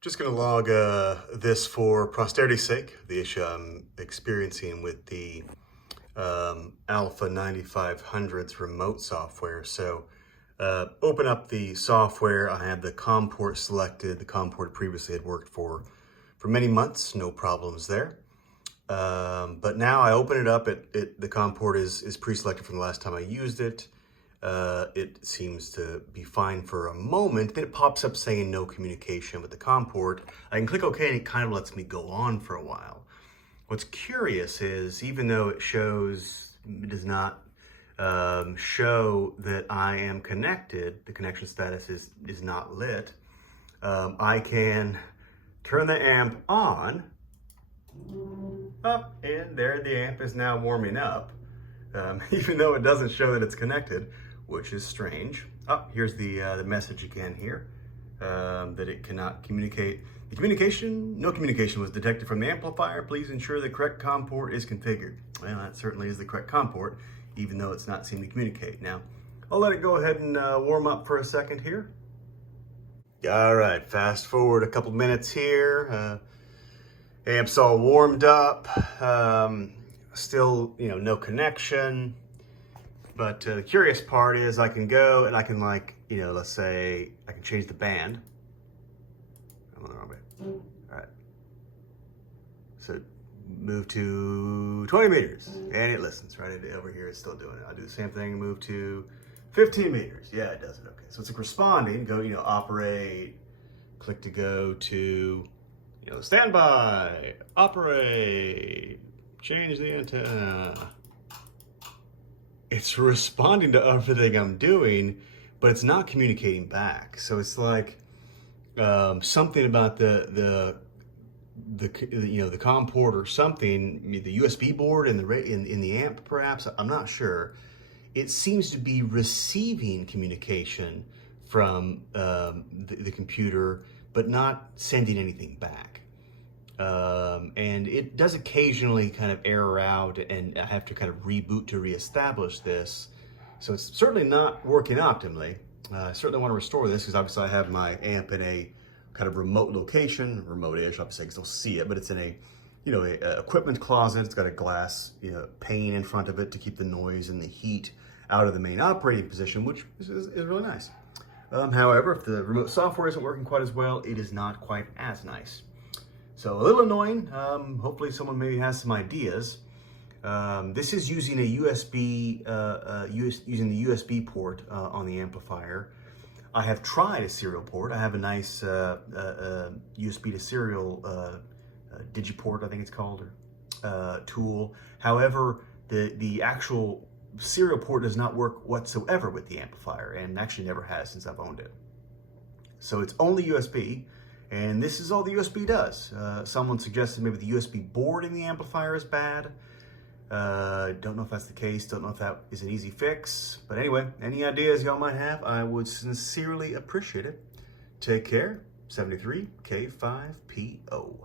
Just going to log this for posterity's sake, the issue I'm experiencing with the Alpha 9500's remote software. So open up the software. I have the COM port selected. The COM port previously had worked for many months, no problems there. But now I open it up, the COM port is pre-selected from the last time I used it. It seems to be fine for a moment, then it pops up saying no communication with the COM port. I can click OK and it kind of lets me go on for a while. What's curious is even though it does not show that I am connected, the connection status is not lit, I can turn the amp on, up, and there the amp is now warming up, even though it doesn't show that it's connected, which is strange. Oh, here's the message again here, that it cannot communicate. No communication was detected from the amplifier. Please ensure the correct COM port is configured. Well, that certainly is the correct COM port, even though it's not seeming to communicate. Now, I'll let it go ahead and warm up for a second here. All right, fast forward a couple minutes here. Amp's all warmed up. Still, no connection. But the curious part is I can go and I can let's say I can change the band. I'm on the wrong band. All right. So move to 20 meters and it listens, right? Over here it's still doing it. I'll do the same thing, move to 15 meters. Yeah, it does it. Okay. So it's like responding, go, operate, click to go to, standby, operate, change the antenna. It's responding to everything I'm doing, but it's not communicating back. So it's like something about the COM port or something, the USB board in the amp perhaps. I'm not sure. It seems to be receiving communication from the computer, but not sending anything back. And it does occasionally kind of error out, and I have to kind of reboot to reestablish this. So it's certainly not working optimally. I certainly want to restore this because obviously I have my amp in a kind of remote location, remote-ish, obviously I can still see it, but it's in a equipment closet. It's got a glass pane in front of it to keep the noise and the heat out of the main operating position, which is really nice. However, if the remote software isn't working quite as well, it is not quite as nice. So a little annoying. Hopefully someone maybe has some ideas. This is using a USB, using the USB port on the amplifier. I have tried a serial port. I have a nice USB to serial Digiport, I think it's called, or tool. However, the actual serial port does not work whatsoever with the amplifier, and actually never has since I've owned it. So it's only USB. And this is all the USB does. Someone suggested maybe the USB board in the amplifier is bad. Don't know if that's the case. Don't know if that is an easy fix. But anyway, any ideas y'all might have, I would sincerely appreciate it. Take care. 73K5PO.